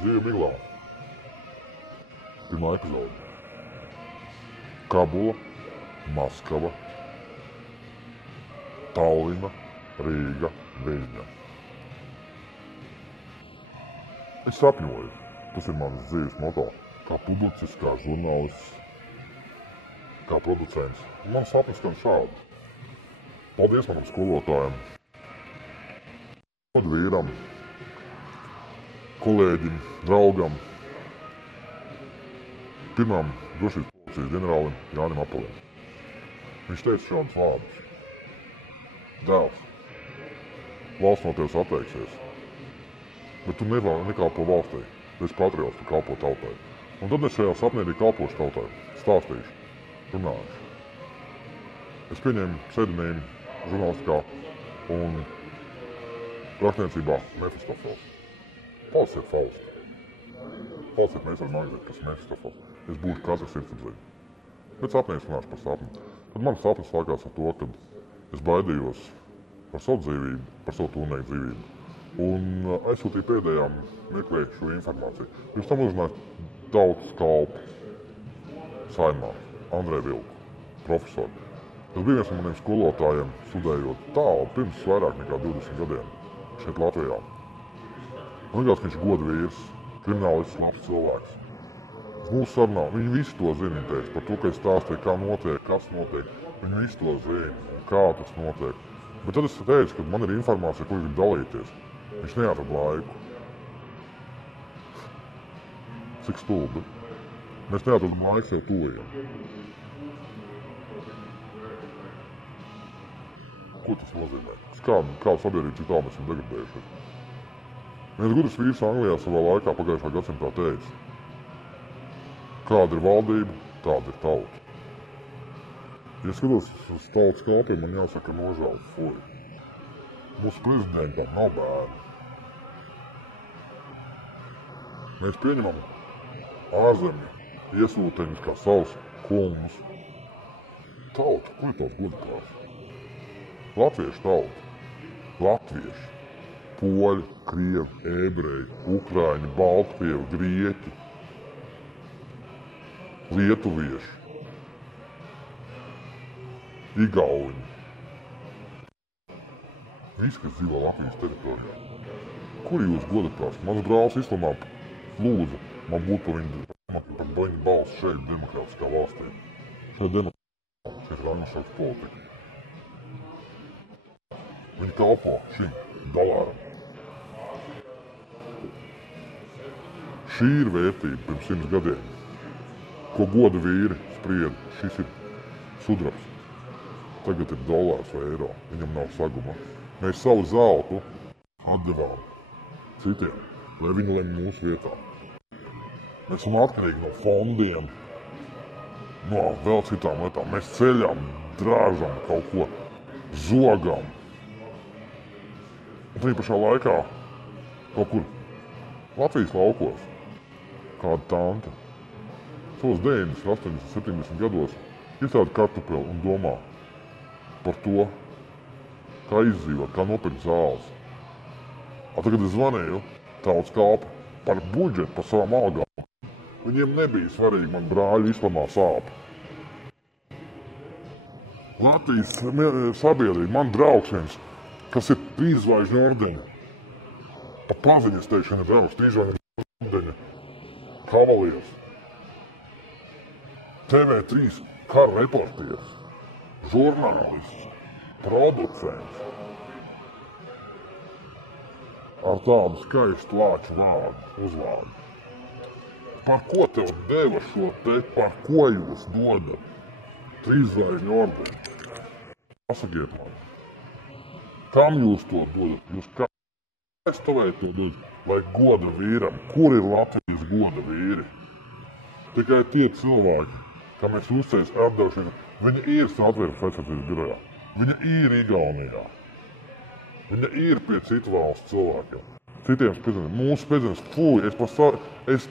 Dzīve Miglā. Pirmā epizode. Kabula, Maskava, Tallina, Rīga, Viļņa. Es sapņoju, tas ir mans dzīves moto, kā publicists, kā žurnālists, kā producents. Man sapnis skan šādi. Paldies manam skolotājam, vīram, kolēģim, draugam, pirmām drošības policijas ģenerālim Jānim Apalim. Viņš teica šādus vārdus. Dēls, valsts no tevis atteiksies, bet tu nekalpo valstī. Tu esi patriots, tu kalpo tautai. Un tad es šajā sapnī arī kalpošu tautai, stāstīšu, runāšu. Es pieņēmu pseidonīmu žurnālistikā un rakstniecībā Mefistofels. Falss ir Fausts. Falss ir mēs varam aizēt, kas ir Mefistofels. Es būšu katrs sirdsapziņa. Bet sapnī es runāšu par sapni. Tad man sapnis sākās ar to, kad es baidījos par savu dzīvību, par savu tūnieku dzīvību. Un aizsūtīju pēdējām meklē šo informāciju. Pirms tam uzrunāju Tautas kalpu Saeimā, Andreju Vilku, profesoru. Tas bija viens no maniem skolotājiem, studējot tālu pirms vairāk nekā 20 gadiem šeit Latvijā. Man likās, ka viņš ir goda vīrs, kriminālists, labs cilvēks. Mūsu sarunā viņi visi to zina, par to, ka es stāstīju, kā notiek, kas notiek. Viņi visi to zina, kā tas notiek. Bet tad es teicu, ka man ir informācija, ko viņš grib dalīties. Viņš neatrada laiku. Cik stulbi. Mēs neatradam laiku sev tuvajiem. Ko tas nozīmē? Kāda sabiedrība cik tālu mēs esam degradējušies? Viens gudrs vīrs Anglijā savā laikā pagājušā gadsimtā teica: kāda ir valdība, tāda ir tauta. Ja skatos uz tautas kalpiem, man jāsaka nožēl, fuj. Mūsu prezidentam nav bērni. Mēs pieņemam ārzemju iesūteņus kā savus kungus. Tauta, kur ir tauta godprāts? Latviešu tauta. Latvieši, poļi, krievi, ebreji, ukrāņi, baltkrievi, grieķi, lietuvieši, igauņi. Visi, kas dzīvo Latvijas teritorijā. Kur ir jūs godprāts? Mans brālis Islamā lūdzu man būt par viņu balsu šeit demokrātiskā valstī. Šeit demokrātiskā, šeit rangušāks politika. Viņi kalpo šim dolāram. Šī ir vērtība pirms 100 gadiem, ko goda vīri sprieda. Šis ir sudrabs. Tagad ir dolārs vai eiro. Viņam nav saguma. Mēs savu zeltu atdevām citiem, lai viņi lemj mūsu vietā. Mēs esam atkarīgi no fondiem, no vēl citām lietām. Mēs ceļam, drāžam kaut ko, zogam. Un tā pašā laikā kaut kur Latvijas laukos kāda tante savos 90, 80, 70 gados izstāda kartupeli un domā par to, kā izdzīvot, kā nopirkt zāles. Tagad es zvanīju Tautas kalpu par budžetu, par savām algām. Viņiem nebija svarīgi man brāļu Islamā sāp. Latvijas sabiedrība, man draugs viens, kas ir 3 zvaigžņu ordeņa. Pa paziņas teikšana draugs, 3 zvaigžņu ordeņa kavalieris. TV3 kara reportieris, žurnālists, producents. Ar tādu skaistu lāču vārdu, uzvārdu. Par ko tev deva šo te, par ko jūs dodat 3 zvaigžņu ordeni? Pasakiet man, kam jūs to dodat? Jūs kā aizstāvēt to dodat? Vai goda vīram? Kur ir Latvijas goda vīri? Tikai tie cilvēki, kā mēs uzcēs atdevušies, viņa ir Satversmes aizsardzības birojā, viņa ir Igaunijā. Viņa ir pie citu valstu cilvēkiem. Citiem spēdziniem. Mūsu spēdzinās, fuj, es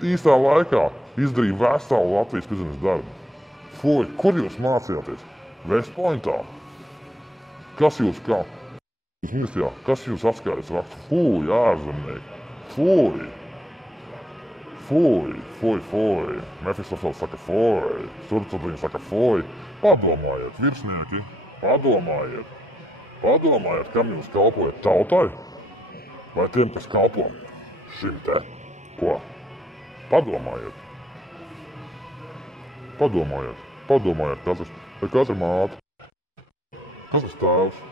īstā laikā izdarīju veselu Latvijas spēdzinās darbu. Fuj, kur jūs mācījāties? West Pointā? Kas jūs kā? Ministrijā, kas jūs atskaitas rakstu? Fuj, ārzemnieki. Fuj. Fuj. Mefistofels saka fuj. Surcadiņa saka fuj. Padomājiet, virsnieki, padomājiet. Padomājiet, kam jūs kalpojat, tautai? Vai tiem, kas kalpo šim te? Ko? Padomājiet. Padomājiet, katra māte. Kas ir tēvs?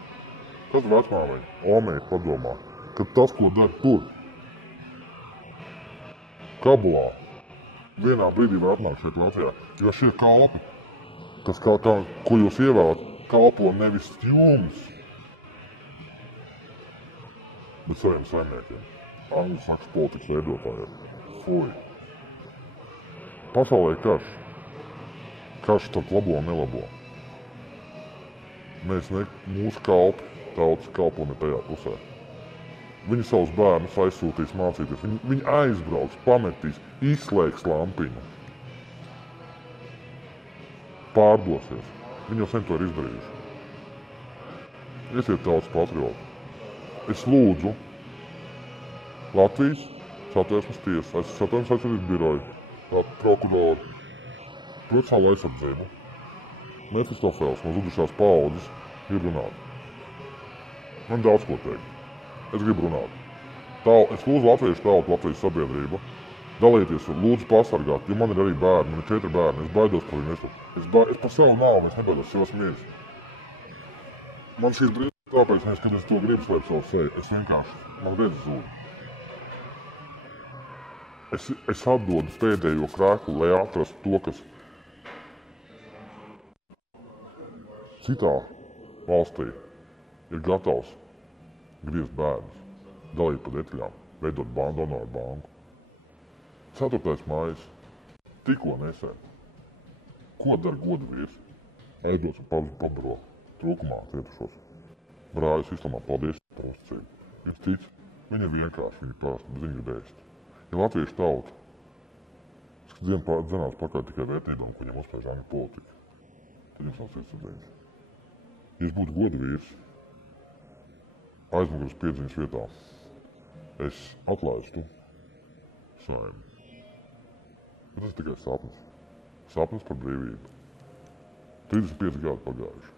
Kas ir vecmāmiņa? Omīte padomā, ka tas, ko dara tur, Kabulā, vienā brīdī var atnākt šeit Latvijā, jo šie kalpi, ko jūs ievēlat, kalpo nevis jums, bet saviem saimniekiem. Angļu sakas politikas veidotājiem. Fuj. Pasaulē karš. Karš starp labo un nelabo. Mūsu kalpi, tautas kalpo ne tajā pusē. Viņi savus bērnus aizsūtīs mācīties. Viņi aizbrauks, pametīs, izslēgs lampiņu. Pārdosies. Viņi jau sen to ir izdarījuši. Esiet tautas patrioti. Es lūdzu Latvijas Satversmes tiesas, Satversmes aizsardzības biroju, prokuroru, procesālu aizsardzību. Mefistofels no zudušās paaudzes ir runāt. Man daudz ko teikt. Es gribu runāt. Es lūdzu latviešu tautu, Latvijas sabiedrību, dalieties, lūdzu pasargāt, jo man ir arī bērni, man ir 4 bērni, es baidos par viņu. Es par savu nāvu, es nebaidos, es esmu miris. Man šīs briesmas tāpēc, kad es to gribu slēpt savu seju, es vienkārši, man redz zūd. Es atdodu pēdējo krēklu, lai atrastu to, kas citā valstī ir gatavs griezt bērnus, dalīt pa detaļām, veidot donoru banku. 4. mājas. Tikko nesen. Ko dara goda vīrs? Aizdots un pabaro trūkumā cietušos. Brāļus islamā, paldies par uzticību. Viņš tic, viņi ir vienkārši, viņi parasti, bet viņi grib ēst. Ja latviešu tauta dzenās pakaļ tikai vērtībām, ko viņam uzspēj angļu politika, tad jums nav sirdsapziņas. Ja es būtu goda vīrs, aizmugures piedziņas vietā, es atlaistu Saeimu. Bet tas ir tikai sapnis. Sapnis par brīvību. 35 gadi pagājuši.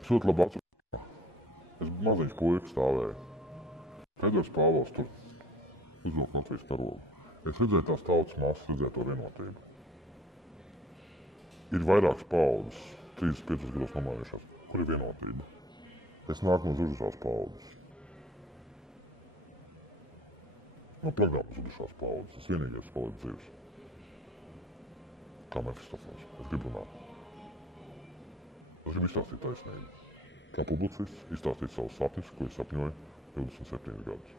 Es ļoti labi atceros. Es maziņš puika stāvēju. Pēdējais Pāvils tur uzvilk Latvijas karogu. Es redzēju tās tautas masas, redzēju to vienotību. Ir vairākas paaudzes, 35 gados nomājušās, kur ir vienotība. Es nāku no zudušās paaudzes. No programmas zudušās paaudzes. Es vienīgais paliek dzīves. Kā Mefistofels. Es gribu runāt. Es gribu izstāstīt taisnību. Kā publicists, izstāstīt savus sapņus, ko es sapņoju 27 gadus.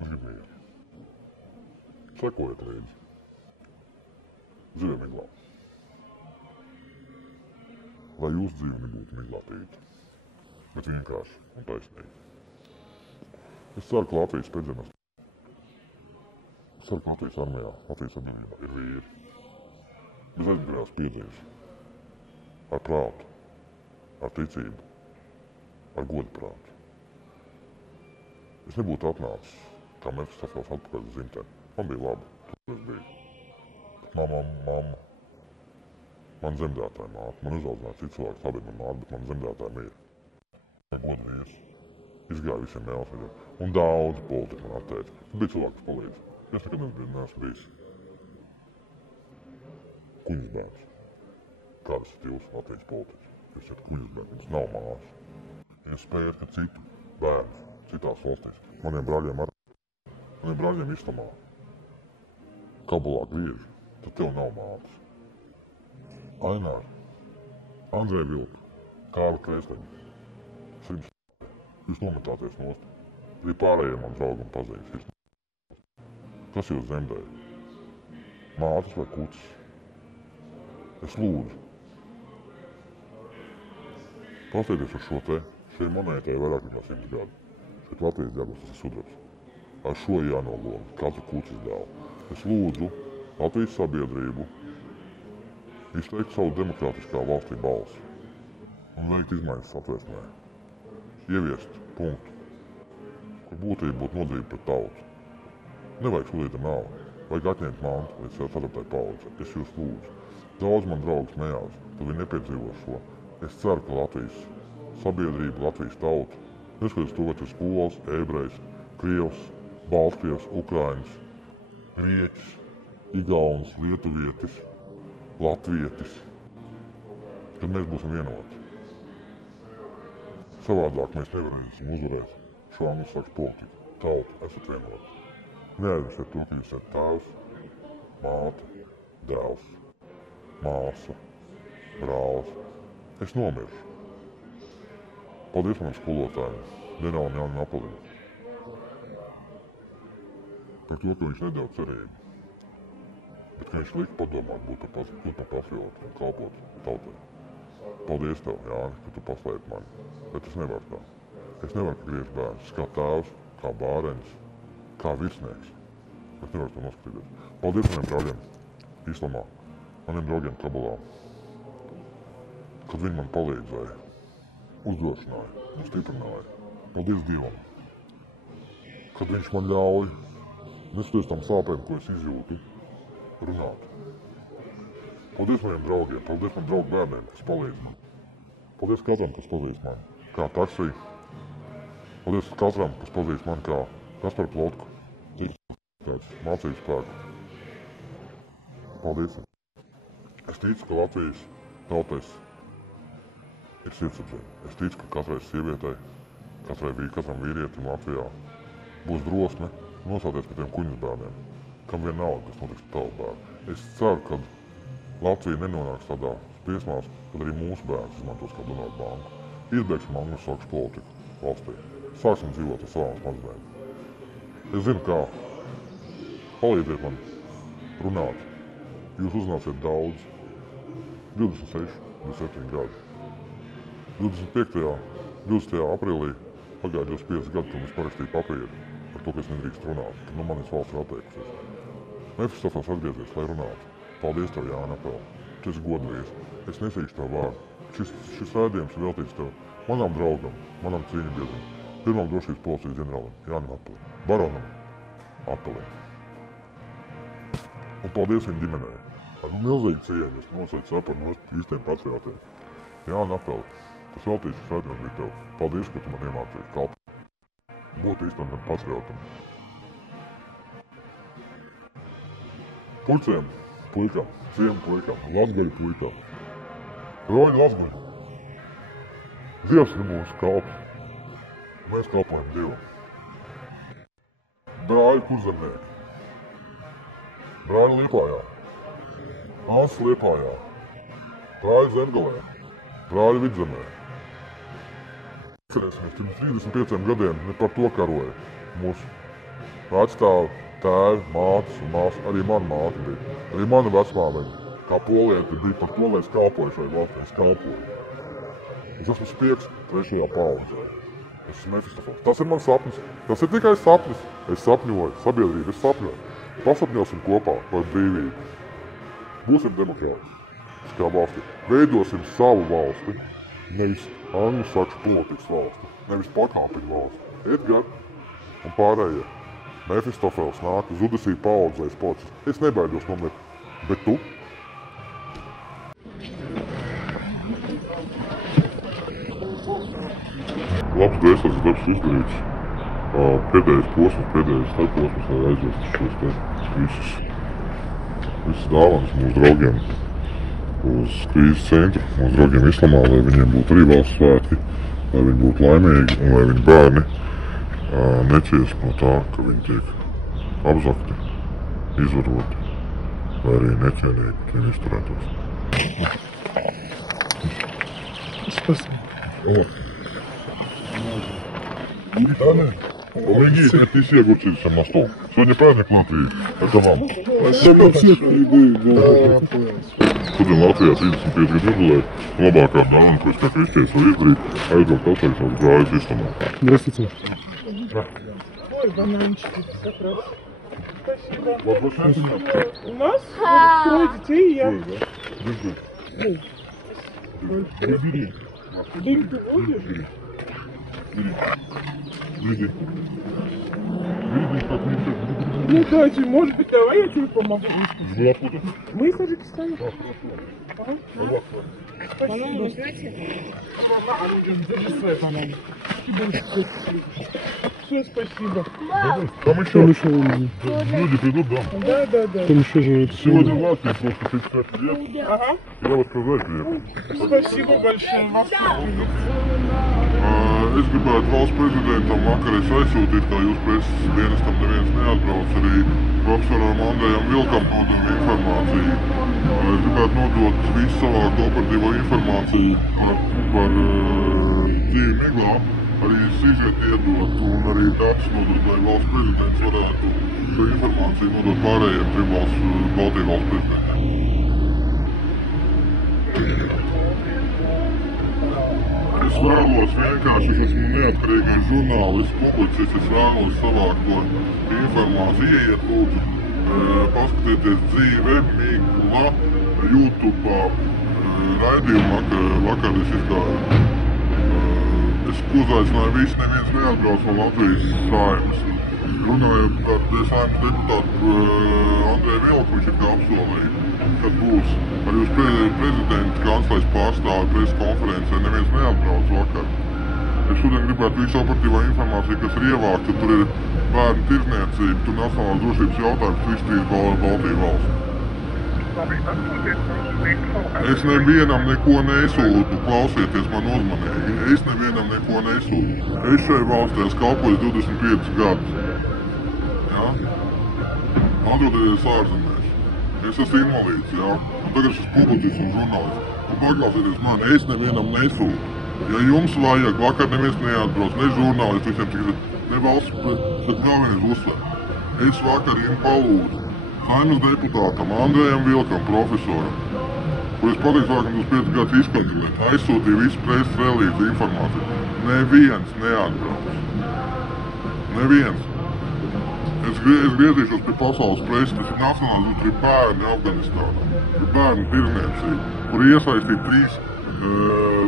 Es gribu mieru. Sekojiet līdzi. Dzīvē miglā. Lai jūsu dzīve nebūtu miglātīta, bet vienkārši un taisnīgi. Es ceru, ka Latvijas pēdzemes. Es ceru, ka Latvijas armijā, Latvijas sabiedrībā ir vīri. Bez aizmugurējās piedziņas. Ar prātu, ar ticību, ar godu prātu. Es nebūtu atnācis, kā Mefistofels atpakaļ uz dzimteni. Man bija labi, tur es biju. Mamma. Man zemdētāja māte, man uzaudzināja citu cilvēku, tā bija man māte, bet man zemdētāja mīra. Man goda vīrs. Izgāja visiem neatveļiem. Un daudz politika man atteica. Bija cilvēki, kas palīdz. Es nekad neesmu bijis kuņas bērns. Kādas ir jūs Latvijas politiķi? Jūs esat kuņas bērns, jums nav mājas. Ja jūs spējat, ka citu bērnus, citās valstīs, maniem brāļiem islamā, Kabulā griež, tad tev nav mātes. Ainār, Andrei Vilka, Kārli Kreisleņi, jūs nometāties nost. Arī pārējiem man draugi un pazīst. Kas jūs zemdēja? Mātes vai kucis? Es lūdzu. Paskatieties uz šo te. Šai monētai vairāk nekā 100 gadu. Šeit Latvijas ģerbos tas ir sudrabs. Ar šo jānologa katru kucis dēlu. Es lūdzu Latvijas sabiedrību izteikt savu demokrātiskā valstī balsi un veikt izmaiņas Satversmē. Ieviest punktu, kur būtība būtu nodzība pret tautu. Nevajag šulīt ar naudu. Vajag atņemt mantu līdz 4. paudzei. Es jūs lūdzu. Daudz man draugi smējās, ka viņi nepiedzīvo šo. Es ceru, ka Latvijas sabiedrība, Latvijas tauta, neskatoties to, vai tas ir pols, ebrejs, krievs, baltkrievs, ukrainis, grieķis, igaunis, lietuvietis, latvietis, kad mēs būsim vienoti. Savādāk mēs nevarēsim uzvarēt šo anglosaksonu politiku. Tauta, esat vienoti. Neaizmirstiet to, ka jūs esat tēvs, māte, dēls, māsa, brālis. Es nomiršu. Paldies manam skolotājiem, ģenerālim Jānim Apolim, par to, ka viņš nedeva cerību, bet ka viņš lika padomāt būt par patriotu un kalpot tautai. Paldies tev, Jāni, ka tu paslēpi mani, bet es nevaru tā. Es nevaru griezt bērns kā tēvs, kā bārenis, kā virsnieks. Es nevaru to noskatīties. Paldies maniem draugiem Islamā, maniem draugiem Kabulā, kad viņi man palīdzēja, uzdrošināja un stiprināja. Paldies Dievam, kad viņš man ļauj, neskatoties tam sāpēm, ko es izjūtu, runāt. Paldies maniem draugiem, paldies man draugu bērniem, kas palīdz man. Paldies katram, kas palīdz man, kā taksī. Paldies katram, kas palīdz man, kā Kaspar Plotku, mācību spēku. Paldies. Es ticu, ka Latvijas tautais ir sirdsapziņa. Es ticu, ka katrai sievietei, katram vīrietim Latvijā būs drosme nosauties par tiem kuņas bērniem, kam vienalga, kas notiks ar tavu bērnu. Es ceru, ka Latvija nenonāks tādā spiesmās, kad arī mūsu bērns izmantos kā donātu banku. Izbeigsim anglosaksonu politiku valstī. Sāksim dzīvot ar savām smadzenēm. Es zinu, kā. Palīdziet man runāt. Jūs uzzināsiet daudz. 26, 27 gadi. 20. aprīlī pagāja 25 gadi, kad es parakstīju papīru par to, ka es nedrīkst runāt, kad no manis valsts ir atteikusies. Mefistofels atgriezies, lai runātu. Paldies tev, Jāni Apel. Tu esi godvīrs. Es nesīšu tev vārdu. Šis raidījums ir veltīts tev, manam draugam, manam cīņabiedram, pirmam drošības policijas ģenerālim Jānim Apelim, baronam Apelim. Un paldies viņa ģimenei. Ar milzīgu cieņu es nosaucu sapari no īstiem patriotiem. Jāni Apeli, tas veltīts šis raidījums bija tev. Paldies, ka tu man iemācīji kalpot. Būt īstam patriotam. Puļciem, puikam, ciemu puikam, latgaļu puikam. Roņi latgaļu. Dievs ir mūsu kalps. Mēs kalpojam Dievam. Brāļi kurzemnieki. Brāļi Liepājā. Māsas Liepājā. Brāļi Zemgalē. Brāļi Vidzemē. Atcerēsimies, pirms 35 gadiem ne par to karoja mūsu vecstāvi, tēvi, mātes un māsas. Arī mana māte bija. Arī mana vecmāmiņa. Kā polieti bija par to, lai es kalpoju šai valstī. Es kalpoju. Es esmu Spiegs 3. paudzē. Es esmu Mefistofels. Tas ir mans sapnis. Tas ir tikai sapnis. Es sapņoju. Sabiedrība, es sapņoju. Pasapņosim kopā par brīvību. Būsim demokrāti. Kā valsti. Veidosim savu valsti. Nevis anglosaksonu politikas valsti. Nevis pakāpiņu valsti. Edgar un pārējie. Mefistofels nāk, zudesī paudzēs policis. Es nebaidos nomirt. Bet tu? Labs dēslis darbs izdarīts. Pēdējais posms, pēdējais starposms, lai aizvestu šos te visas dāvanas mūsu draugiem uz krīzes centru, mūsu draugiem Islamā, lai viņiem būtu arī valsts svētki, lai viņi būtu laimīgi un lai viņu bērni neciest no tā, ka viņi tiek apzakti, izvaroti, vai arī necienīgi, ka viņi izturētos. Виталий, помогите, ты все огурчились на стол. Сегодня праздник Латвии. Это вам. Спасибо всех людей. Šodien Latvijā 35 gadu jubileja. Labākā dāvana, ko es kā kristietis varu izdarīt, aizbraukt atpakaļ savus brāļus Islamā. Здравствуйте. Ой, бананчики, как раз. Спасибо. Спасибо. У нас 3 детей и я. Держи. Бери. Дым ты будешь? Бери. Бери. Бери. Бери, как не так. Ну да, может быть, давай я тебе помогу. Вы откуда? Мы из Таджикистана. Ага. По-моему, вы знаете? Все, спасибо. Там еще люди придут, да? Да. Там еще живет. Сегодня в Латвии просто 50 лет. Ага. Я вас сказать приехал. Спасибо большое. Вас привет. Es gribētu valsts prezidentam vakarā aizsūtīt, kā jūs preses dienestam neviens neatbrauc, arī profesoram Andrejam Vilkam nodam informāciju. Es gribētu nodot visu savāktu operatīvo informāciju par dzīvi Miglā, arī sižeti iedot un arī datus nodot, lai valsts prezidents varētu šo informāciju nodot pārējiem trim Baltiju valsts prezidentiem. Es vēlos vienkārši, es esmu neatkarīgais žurnālists, publicists, es vēlos savākt to informāciju, ieiet lūdzu, paskatieties dzīve, Migla, YouTube, raidījumā, ka vakar es izgāju. Es uzaicināju visu, neviens neatbrauc no Latvijas Saeimas. Runājot par Saeimas deputātu Andreju Vilku, viņš ir kā apsolīja, kad būs arī uz prezidenta kanclēs pārstāvi preses konferencē, neviens neatbrauc vakar. Es šodien gribētu visu operatīvo informāciju, kas ir ievākta, tur ir bērnu tirdzniecība, tur nacionālās drošības jautājums, visu trīs Baltiju valsts. Es nevienam neko nesūtu, klausieties man uzmanīgi, es nevienam neko nesūtu. Es šai valstī esmu kalpojis 25 gadus. Ja? Atrodaties ārzemēs. Es esmu invalīds, ja? Un tagad es esmu publicists un žurnālists. Un paklausieties man, es nevienam nesūtu. Ja jums vajag, vakar neviens neatbrauc, ne žurnālisti, visiem tik, ne valsts, bet galvenais uzsver. Es vakar viņam palūdzu Saeimas deputātam Andrejam Vilkam, profesoram, kur es pateicu, ka 25 gadus izkontrolēt, aizsūtīju visu preses relīdzi informāciju. Neviens neatbrauc. Neviens. Es griezīšos pie pasaules preses, tas ir nacionāls, tur ir bērni Afganistānā, ir bērnu tirdzniecība, kur iesaistīt 3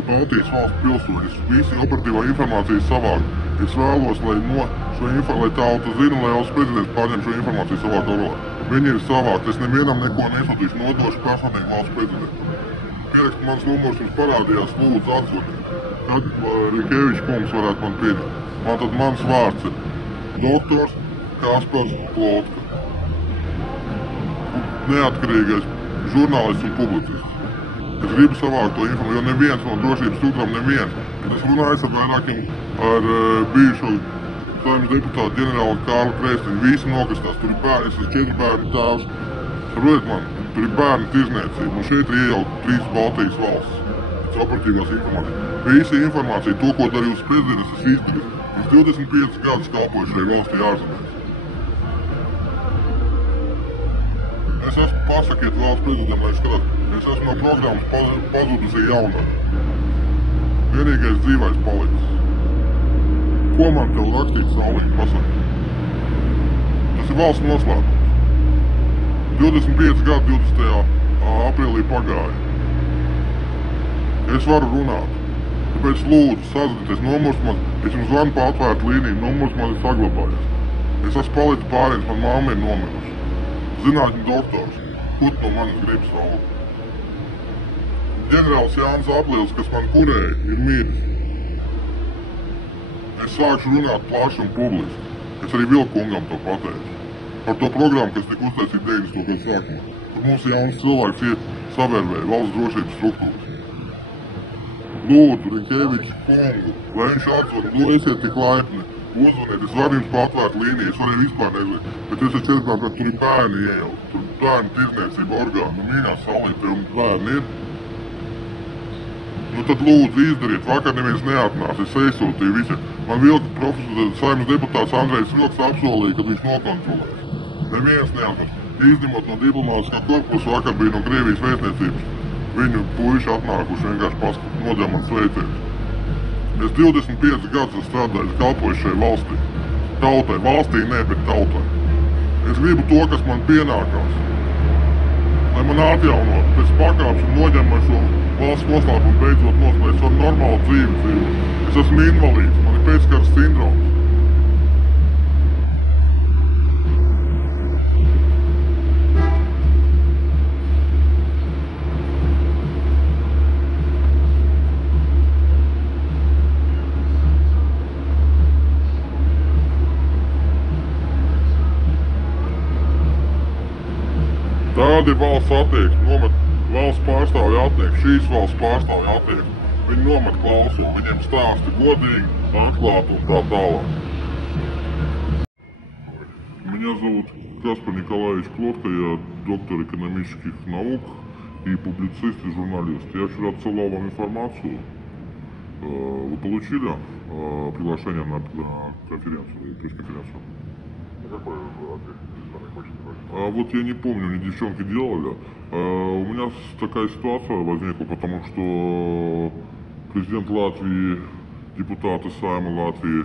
Baltijas valsts pilsoņus, visi operatīvā informācija savāk. Es vēlos, lai tauta zina, lai valsts prezidents pārņem šo informāciju savā galvā. Viņi ir savākt, es nevienam neko nesūtīšu, nodošu personīgi valsts prezidentam. Pierakst mans numurs jums parādījās, lūdzu atzvaniet. Kad Rikevičs kungs varētu man pieņemt. Tad mans vārds ir doktors Kaspars Plotka. Neatkarīgais žurnālists un publicists. Es gribu savākt to informāciju, jo neviens no drošības struktūrām neviens. Es runāju ar vairākiem bijušo Saeimas deputātu ģenerāli Kārli Krēstiņu, visi nokastās, tur ir bērni, es esmu 4 bērnu tēvs. Saprotiet man, tur ir bērnu tirdzniecība, un šeit ir iejaukt 3 Baltijas valstis. Tas operatīvās informācija. Visa informācija, to, ko darīju uz prezidents, es izdarīju. Es 25 gadus kalpoju šai valstī ārzemēs. Es esmu, pasakiet valsts prezidentam, lai skatās, es esmu no programmas pazudusī jaunā. Vienīgais dzīvais palicis. Ko man tev rakstīt, Saulīņa, pasaka? Tas ir valsts noslēpums. 25 gadu 20. aprīlī pagāja. Es varu runāt. Tāpēc lūdzu, sazināties, numurs man, es jums zvanu pa atvērtu līniju, numurs man ir saglabājies. Es esmu palicis pārējais, man mamma ir nomirusi. Zinātņu doktors. Ko tu no manis gribi, Saulīņa? Ģenerālis Jānis Aplīls, kas man kurēja, ir miris. Es sākšu runāt plaši un publiski. Es arī Vilkungam to pateicu. Par to programmu, kas tika uztaisīta 90. gadu sākumā. Tur mums jauns cilvēks savērvēja valsts drošības struktūras. Lūdzu, Rikevičs kungu, lai viņš atzvana, esiet tik laipni, uzvaniet, es varu jums patvērt līniju, es varēju vispār nezinu, bet es esmu četrkārt, ka tur ir bērni iejaukt, tur ir bērnu tirdzniecība orgānu, mīnā Saulīte un bērni ir. Nu tad lūdzu izdariet, vakar neviens neatnāca, es aizsūtīju visiem. Man Vilka profesors, Saeimas deputāts Andrejs Vilks apsolīja, ka viņš nokontrolēs. Neviens neatnāca. Izņemot no diplomātiskā korpusa, vakar bija no Krievijas vēstniecības. Viņu puiši atnākuši vienkārši nodeva man sveicienus. Es 25 gadus strādāju, kalpoju šai valstī. Tautai. Valstī ne, bet tautai. Es gribu to, kas man pienākās. Lai man atjaunot, pēc pakāpšu un noņem man šo valsts noslēpumu beidzot nos, lai es varu normālu dzīvi dzīvot. Es esmu invalīds, man ir pēckaras sindroms. Kāda ir valsts attieksme? Valsts pārstāvja attiek, šīs valsts pārstāvja attiek. Viņi nomet klausumu, viņiem stāsta godīgi, atklāti un tā tālāk. Меня зовут Каспар Николаевич Клотко, я доктор экономических наук и публицист и журналист. Я вчера отсылал вам информацию. Вы получили приглашение на конференцию, пресс-конференцию? Какой ответ? Вот я не помню, мне девчонки делали. У меня такая ситуация возникла, потому что президент Латвии, депутаты Сайма Латвии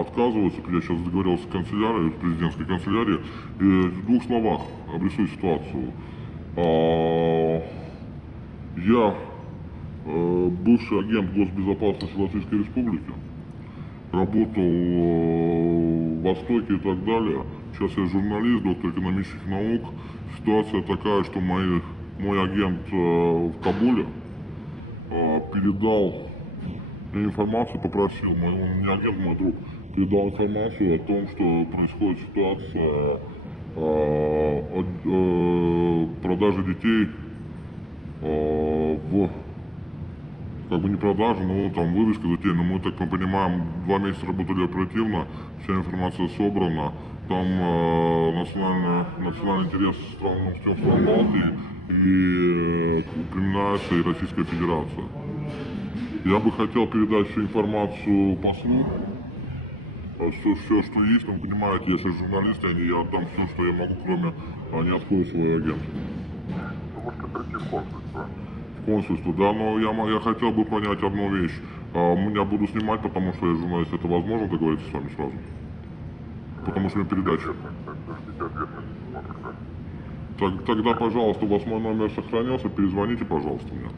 отказываются. Я сейчас договорился с канцелярией, с президентской канцелярией. И в двух словах обрисую ситуацию. Я бывший агент госбезопасности Латвийской Республики. Работал в Востоке и так далее. Сейчас я журналист, доктор экономических наук. Ситуация такая, что мой агент в Кабуле передал мне информацию, попросил, он не агент, мой друг, передал информацию о том, что происходит ситуация продажи детей как бы не продажи, но там вывеска детей, но мы так понимаем, 2 месяца работали оперативно, вся информация собрана, там национальный интерес стран Балтии и упоминается и Российская Федерация. Я бы хотел передать всю информацию послу, все, что есть, вы понимаете, я сейчас журналист, я отдам все, что я могу, кроме не отходу своего агента. Вы можете прийти в консульство. В консульство, да, но я хотел бы понять одну вещь. Меня буду снимать, потому что я журналист, это возможно договориться с вами сразу? Потому что мне передача. Тогда, пожалуйста, у вас мой номер сохранился, перезвоните, пожалуйста, мне.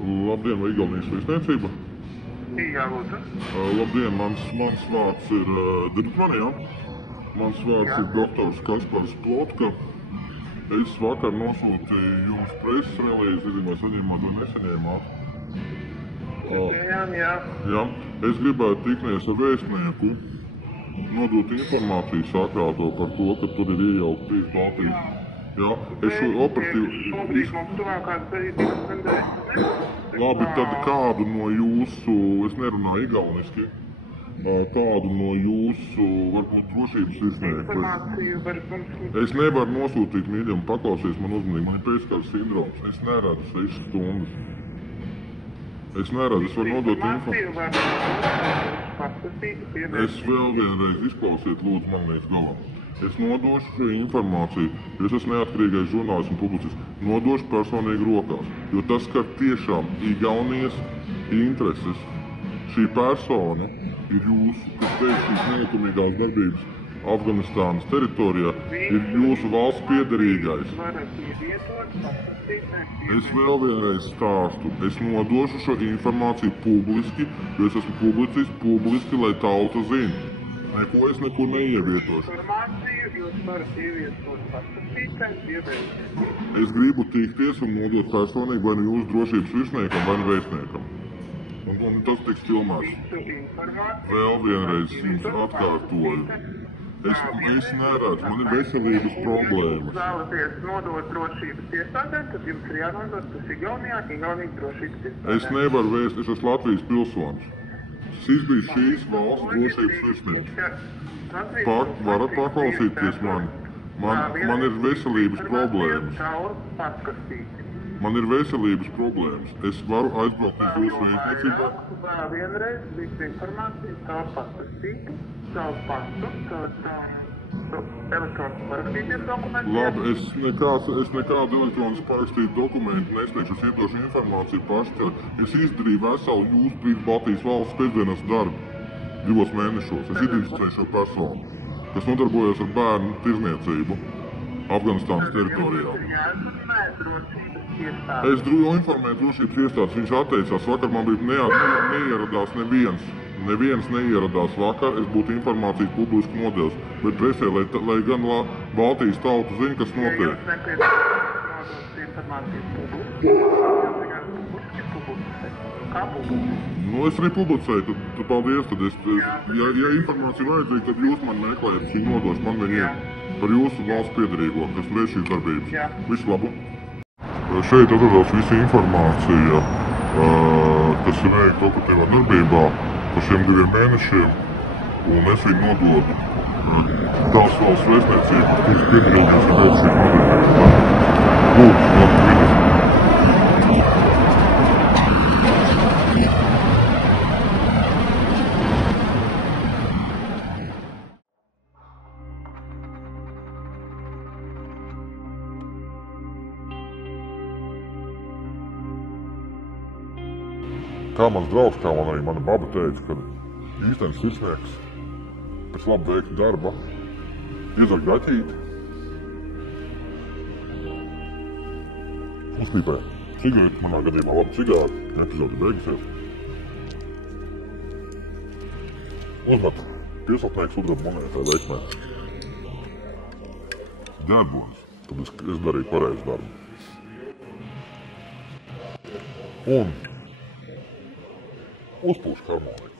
Labdien, vai Igaunijas viesniecība? Jā, lūdzu. Labdien, mans vārds ir, dzirdat mani, jā? Mans vārds ir doktors Kaspars Klotka. Es vakar nosūtīju jums preses relīzi, nezinu, vai saņēmāt vai nesaņēmāt. Jā. Jā. Es gribētu tikties ar vēstnieku, nodot informāciju sakrāto par to, ka tur ir iejaukti 3 Baltijas. Jā, es šo operatīvu... Labi, tad kādu no jūsu, es nerunāju igauniski, kādu no jūsu, varbūt drošības virsnieku. Es nevaru nosūtīt mīļam, paklausies man uzmanīgi, man ir pēckāds sindroms, es neredzu 6 stundas. Es neredzu, es varu nodot informāciju. Es vēl vienreiz izklausiet, lūdzu, man līdz galam. Es nodošu šo informāciju, jo es esmu neatkarīgais žurnālists un publicists, nodošu personīgi rokās, jo tas skar tiešām Igaunijas intereses. Šī persona ir jūsu, kas veic šīs nelikumīgās darbības Afganistānas teritorijā, ir jūsu valsts piederīgais. Es vēl vienreiz stāstu, es nodošu šo informāciju publiski, jo es esmu publicists, publiski, lai tauta zina. Neko es nekur neievietošu. Es gribu tikties un nodot personīgi vai nu jūsu drošības virsniekam, vai nu vēstniekam. Un tas tiks filmēts. Vēl vienreiz jums atkārtoju. Es neredzu, man ir veselības problēmas. Es nevaru vēst, es esmu Latvijas pilsonis. Es izbiju šīs valsts drošības virsnieks. Varat paklausīties mani. Man ir veselības problēmas. Man ir veselības problēmas. Es varu aizbraukt uz jūsu viesnīcību. Vienreiz visu informāciju caur pastastīti, caur pastu, caur elektronisku parakstīties dokumentu. Labi, es nekādu elektronisku parakstītu dokumentu nesniegšu. Es iedošu informāciju pašķi. Es izdarīju veselu jūsu 3 Baltijas valsts pēcdienas darbu 2 mēnešos. Es identificēju šo personu, kas nodarbojas ar bērnu tirzniecību Afganistānas teritorijā. Es informēju drošības iestādes, viņš atteicās. Vakar man bija neieradās neviens. Neviens neieradās vakar, es būtu informācijas publiski nodevis. Bet presē, lai gan Baltijas tauta zina, kas notiek. Nu, es arī publicēju, tad paldies, tad ja informācija vajadzīga, tad jūs man meklējat, viņi nodos man viņiem par jūsu valsts piedarīgo, kas veic šīs darbības. Jā. Visu labu. Šeit atradās visa informācija, kas ir veikta operatīvā darbībā par šiem 2 mēnešiem, un es viņu nododu tās valsts vēstniecības, kuras piedarīgās ir veic šīs darbības. Lūdzu, labi, vidas. Kā mans draugs, kā man arī mana baba teica, ka īstenis virsnieks pēc labi veikta darba iezag gaķīti, uzpīpē cigareti, manā gadījumā labu cigāru, epizode beigusies. Uzmet piesatnieks sudraba monētā veikmē. Ģērbonis, tad es darīju pareizu darbu. Un uzpūšu harmoniku.